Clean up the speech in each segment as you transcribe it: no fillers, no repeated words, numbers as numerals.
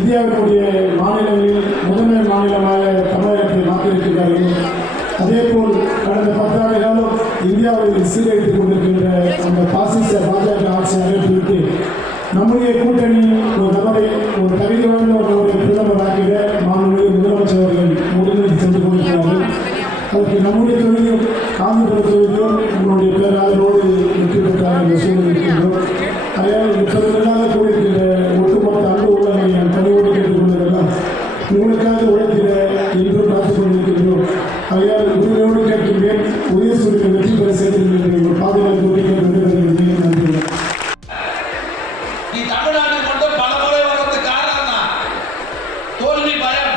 இந்தியாவுடைய மாநிலங்களில் முதன்மை மாநிலமாக தமிழகத்தை மாற்றியிருக்கிறார்கள். அதேபோல் கடந்த 10 ஆண்டு காலம் இந்தியாவில் சீரழித்துக் கொண்டிருக்கின்ற அந்த பாசிச பாஜக ஆட்சி அமைப்பிற்கு நம்முடைய கூட்டணி ஒரு நபரை ஒரு தகுதி வாய்ந்த ஒரு நபரை பிரதமராக்கிட மாண்புமிகு முதலமைச்சர் அவர்கள் உடனடி சென்று கொண்டிருக்கிறார்கள். அதற்கு நம்முடைய தொழிலும் காந்திபுர தொழிலும் உங்களுடைய பேராதரோடு வெற்றி பெற்றார் என்ற சூழல் இருக்கின்றோம். அதனால் 30 நாளாக கூடியிருக்கின்ற ஒட்டுமொத்த அன்பு உள்ளவரை நான் பணியோடு கேட்டுக்கொண்டிருக்கலாம். உங்களுக்காக உழைக்கிற என்று பார்த்துக் கொண்டிருக்கின்றோம். அதனால் உரிமையோடு கேட்கின்றேன். உரிய சூழலில் வெற்றி பெற செய்திருக்கின்ற பாதுகாப்பு நன்றி. நீ தமிழ்நாட்டில் மட்டும் பல முறை வர்றதுக்கு காரணம் தான் தோல்வி பயம்.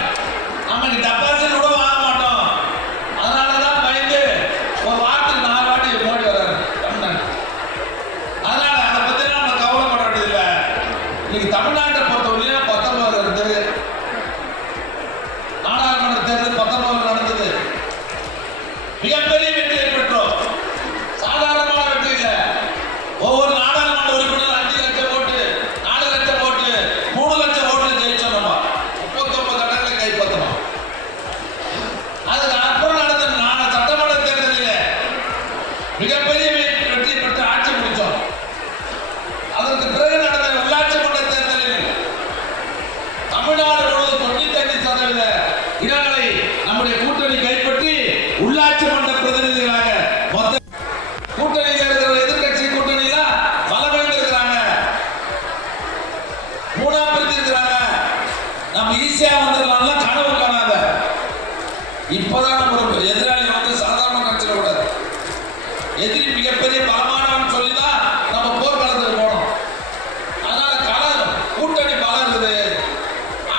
நம்ம நீ டெபாசிட் கூட வாங்க மாட்டோம். அதனாலதான் பயந்து ஒரு வாரத்துக்கு 4 வாட்டி மோடி வர்றாரு தமிழ்நாடு. அதனால அதை பத்தி நம்ம கவலைப்பட வேண்டியதில்லை. இன்னைக்கு தமிழ்நாட்டை பொறுத்தவரையும் 19 இருந்தது நாடாளுமன்ற தேர்தல் 19 நடந்தது. மிகப்பெரிய வெற்றியை பெற்றோம். சாதாரணமான வெற்றி இல்லை. ஒவ்வொரு நாடாளுமன்ற உறுப்பினர் 5 லட்சம் ஓட்டு, 4 லட்சம் ஓட்டு, 3 லட்சம் ஓட்டு ஜெயிச்சோம். நம்ம 39 இடங்களை கைப்பற்றணும். அதுக்கு அப்புறம் நடந்த சட்டமன்ற தேர்தலில் மிகப்பெரிய வெற்றி பெற்று ஆட்சி முடிச்சோம். அதற்கு பிறகு நடந்த உள்ளாட்சி மன்ற தேர்தலில் தமிழ்நாடு முழுவதும் 95% இடங்களை நம்முடைய கூட்டணி கைப்பற்றி உள்ளாட்சி மன்ற பிரதிநிதிகளாக மொத்த கூட்டணியில் இருக்கிற எதிர்கட்சி கூட்டணியில பலவீனம் இருக்கிறாங்க, 3 பிரித்து இருக்கிறாங்க. நம்ம ஈஸியா வந்துடலாம் கனவு காணாத. இப்பதான் நம்ம எதிராளி வந்து சாதாரண கட்சியில கூடாது. எதிரி மிகப்பெரிய பலமானவன் சொல்லிதான் நம்ம போர்க்களத்துக்கு போனோம். அதனால கூட்டணி பலம் இருக்குது.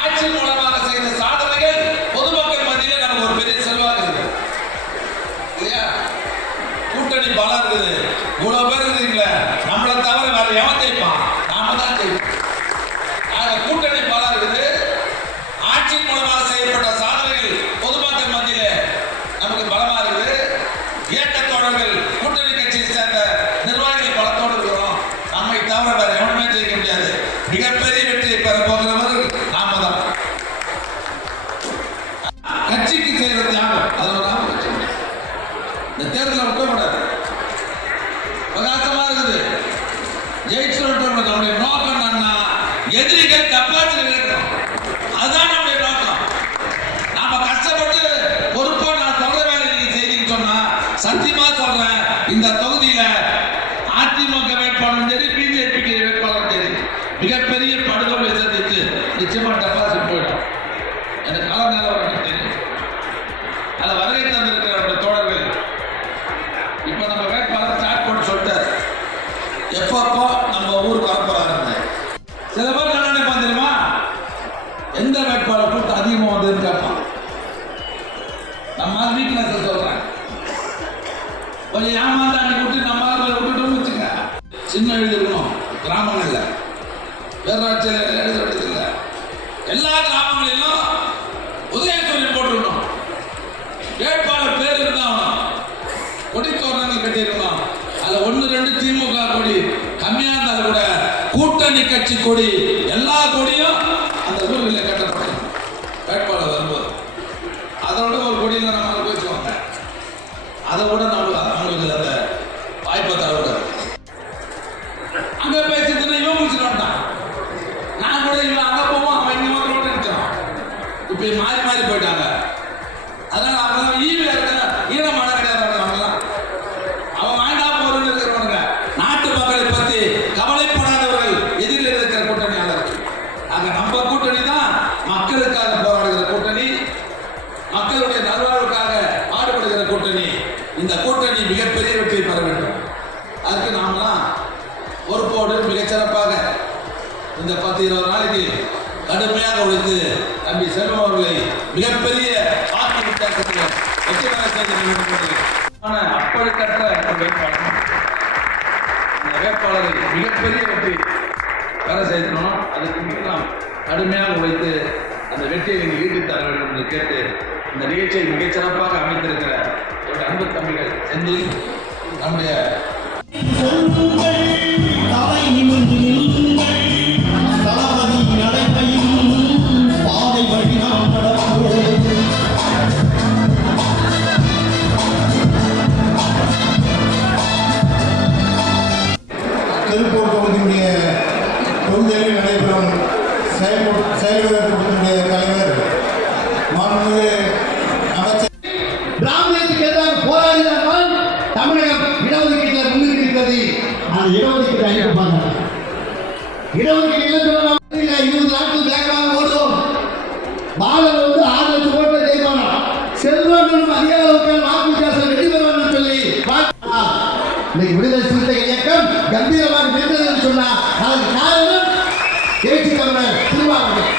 ஆட்சி மூலமாக செய்த சாதனைகள் பொதுமக்கள் மத்தியிலே நமக்கு ஒரு பெரிய செல்வாக்கு இருக்கு இல்லையா? கூட்டணி பலம் இருக்குது. இவ்வளவு பேர் இருக்கீங்களே, நம்மளை தவிர வேற எவன் ஜெயிப்பான்? நாம தான் ஜெயிப்போம். கூட்டணி பலம் இருக்குது. ஆட்சி மூலமாக செய்யப்பட்ட சாதனைகள் பொதுமக்கள் மத்தியிலே நமக்கு பலமா இருக்குது. இயக்கத்தோழர்கள் கூட்டணி கட்சியை சேர்ந்த நிர்வாகிகள் பலத்தோடு இருக்கிறோம். நம்மை தவிர வேற எவனுமே ஜெயிக்க முடியாது. மிகப்பெரிய வெற்றியை பெற போகிறவர்கள் நாம தான். கட்சிக்கு செய்யற தியாகம் அது ஒரு நாம கட்சி. இந்த தேர்தலில் விட்டக்கூடாது. பிரகாசமா இருக்குது. ஜெயிச்சு நம்முடைய நோக்கம் என்னன்னா எதிரிகள் டெபாசிட் இழக்கணும். அதுதான் நம்முடைய நோக்கம். நாம கஷ்டப்பட்டு பொறுப்பா நான் சொல்ற வேலை நீங்க செய்தீங்கன்னு சொன்னா சத்தியமா சொல்றேன், இந்த தொகுதியில அதிமுக வேட்பாளரும் சரி, பிஜேபி வேட்பாளரும் சரி, மிகப்பெரிய படுகொலை சந்தித்து நிச்சயமா டெபாசிட் போயிடும். எனக்கு கள நிலவரம் தெரியும். அதை வருகை தந்திருக்கிற தோழர்கள் இப்ப நம்ம வேட்பாளர் ஸ்டார்ட் பண்ண சொல்லிட்டாரு. எப்பப்போ நம்ம ஊருக்கு வரப்போறாங்க. சில பேர் என்ன நினைப்பான் தெரியுமா, எந்த வேட்பாளர் கூட்டம் அதிகமா வந்ததுன்னு கேட்பான். நம்ம வீக்னஸ் சொல்றேன். கொஞ்சம் ஏமாந்து அன்னைக்கு விட்டு நம்ம விட்டுட்டு வச்சுக்க. சின்ன எழுதிருக்கணும் கிராமங்கள்ல, பேராட்சியில் எழுத வேண்டியதில்லை. எல்லா கிராமங்களிலும் உதயசூரிய போட்டுருக்கணும். வேட்பாளர் பேர் இருந்தாகணும். கொடித்தோரணங்கள் கட்டியிருக்கணும். அதுல 1-2 திமுக கொடி கம்மியா இருந்தாலும் கூட கூட்டணி கட்சி கொடி எல்லா கொடியும் அந்த ஊர்களில் கட்டப்படும். வேட்பாளர் வரும்போது அதோட ஒரு கொடியில் நம்ம பேசுவாங்க. அதை விட நம்ம அவங்களுக்கு அந்த வாய்ப்பை தரக்கூடாது. அங்க பேசிட்டு இவன் முடிச்சுட்டு வந்தான். நான் கூட இவன் அங்க போவோம், அவன் இங்க வந்து நினைச்சான். இப்ப மாறி போயிட்டாங்க. அதனால அவங்க ஈவில இருக்க ஈரமான கிடையாது. அவன் வேண்டாம் பொருள் இருக்கிறவங்க, நாட்டு மக்களை பத்தி கவலைப்படாதவர்கள் எதிரில் இருக்கிற கூட்டணியாளர்கள். அங்க நம்ம கூட்டணி தான் மக்களுக்காக போராடுகிற கூட்டணி, மக்களுடைய நல்வாழ்வுக்காக பாடுபடுகிற கூட்டணி. இந்த கூட்டணி மிகப்பெரிய வெற்றி பெற வேண்டும். அதுக்கு நாமெல்லாம் பொறுப்போடு மிகச்சிறப்பாக இந்த 10-20 நாளைக்கு கடுமையாக உழைத்து தம்பி செல்வம் அவர்களை மிகப்பெரிய வாக்கு வித்தியாசத்தில் வெற்றி பெற செய்து அப்படிப்பட்ட வேட்பாளர், இந்த வேட்பாளரை மிகப்பெரிய வெற்றி பெற செய்யணும். அதுக்கு நாம் கடுமையாக உழைத்து அந்த வெற்றியை நீங்கள் ஈட்டி தர வேண்டும் என்று கேட்டு இந்த நிகழ்ச்சியை மிகச்சிறப்பாக அமைத்திருக்கிற என்னுடைய அன்பு தம்பிகள் செந்தில், நம்முடைய தளபதி நடைபெறும் செயல்படுத்தக்கூடிய தலைவர் மாண்புமிகு அமைச்சர் பிராமணத்துக்கு எதிராக போராடினால் தமிழகம் இடஒதுக்கீட்டில் முன்னிறுக்கிறது. அந்த இடஒதுக்கீட்டை அளிப்பாங்க. இடஒதுக்கீடு இல்லை 20 நாட்கள் வேகமாக ஓடுவோம். பாலர் 6 லட்சம் ஓட்டு ஜெயிப்பாங்க. செல்வர்களும் அதிக அளவுக்கு வாக்கு வித்தியாசம் வெற்றி பெறுவாங்க சொல்லி இன்னைக்கு விடுதலை சிறுத்தைகள் இயக்கம் கம்பீரமாக நின்றது சொன்னார். அதற்கு காரணம் எழுச்சி தமிழர் திருவாரூர்.